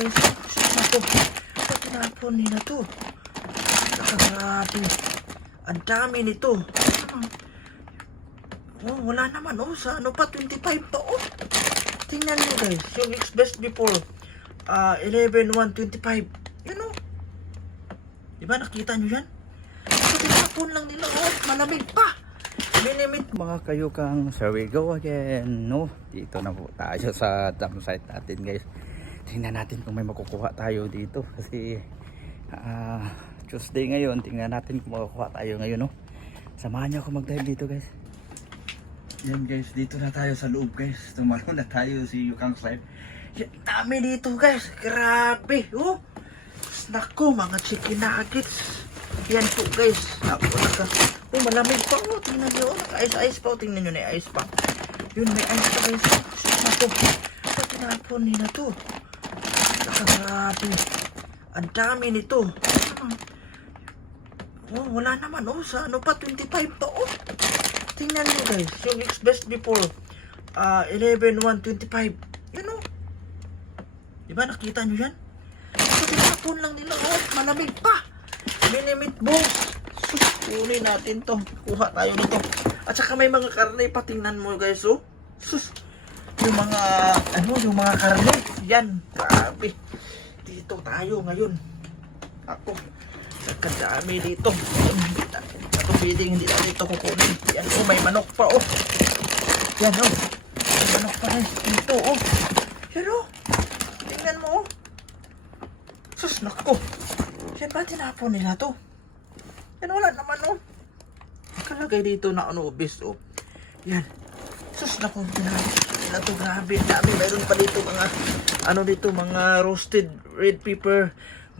guys. Ito. Ito tinapon nila to. Grabe. Ang dami nito. Oh, wala naman. Oh, sa ano pa? 25 pa. Oh. Tingnan nyo guys. Yung best before. 11/1/25. Yun oh. Diba nakita nyo yan? Ito tinapon lang nila. Oh, malamig pa. Minimit. Mga kayukang, here we go again, no? Dito na po tayo sa dump site natin guys. Tingnan natin kung may makukuha tayo dito kasi Tuesday ngayon. Tingnan natin kung makukuha tayo ngayon, no? Samahan niyo ako mag-dive dito guys. Yan guys, dito na tayo sa loob guys. Tumalo na tayo si Yukang Live. Yan, dami dito guys. Grabe. Oh. Naku, mga chicken nuggets. Yan po guys. Naku, oh, malamig pa. Oh, tingnan nyo. Naka-ice pa. Oh, tingnan nyo na ice pa. Yun, may ice pa guys. Naku, ito tinapon nila to. Grabe. Ang dami nito. Oh, wala naman. Oh, sa ano pa? 25 pa. Oh. Tingnan nyo guys. Yung best before. 11/1/25. Yun oh. Diba nakita nyo yan? Ito tinapon lang nila. Oh, malamig pa. Minimit boss. Sus, kunin natin to. Kuha tayo nito. At saka may mga karne pa. Tingnan mo guys oh. Sus. Yung mga, yung mga karne. Yan. Grabe. Dito tayo ngayon. Ako. Kadami dito. Ito feeding hindi na dito kukunin. Yan oh, may manok pa oh. Yan oh. May manok pa rin. Dito oh. Yan oh. Tingnan mo oh. Sus, naku. Yan ba tinapon nila to? Yan wala naman oh. Nakalagay dito na ano obis oh. Yan. Sus, naku. Tinapon nila to. Grabe. Dami. Mayroon pa dito mga ano dito mga roasted red pepper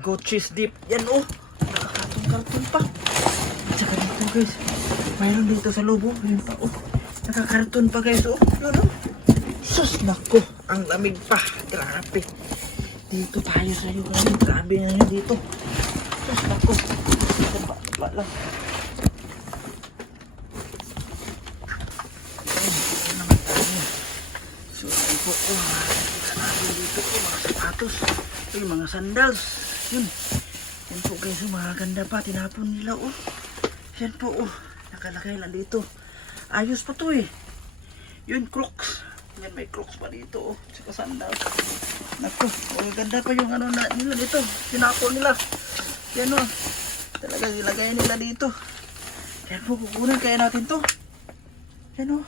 goat cheese dip. Yan oh. Nakakatong-karton pa. At saka dito guys. Mayroon dito sa loob oh. Mayroon pa oh. Nakakarton pa guys oh. Yun oh. Sus, naku. Ang lamig pa. Grabe. Dito tayo sa iyo. Grabe na yun dito. Sus, naku. Ba lang. Ay, naman tayo. So, ayun po. Kita natin dito po. Mga sapatos. Ay, mga sandals. Yun. Yan po guys. Mga ganda pa. Tinapon nila oh. Yan po oh. Nakalakay lang dito. Ayos pa to eh. Yun, Crocs. Yan, may Crocs pa dito oh. Saka sandals. Naku. Oh, ganda pa yung ano na nila dito. Tinapon nila. Yan oh. Talagang ilagay nila dito. Yan po, kukunin kaya natin to. Yan o.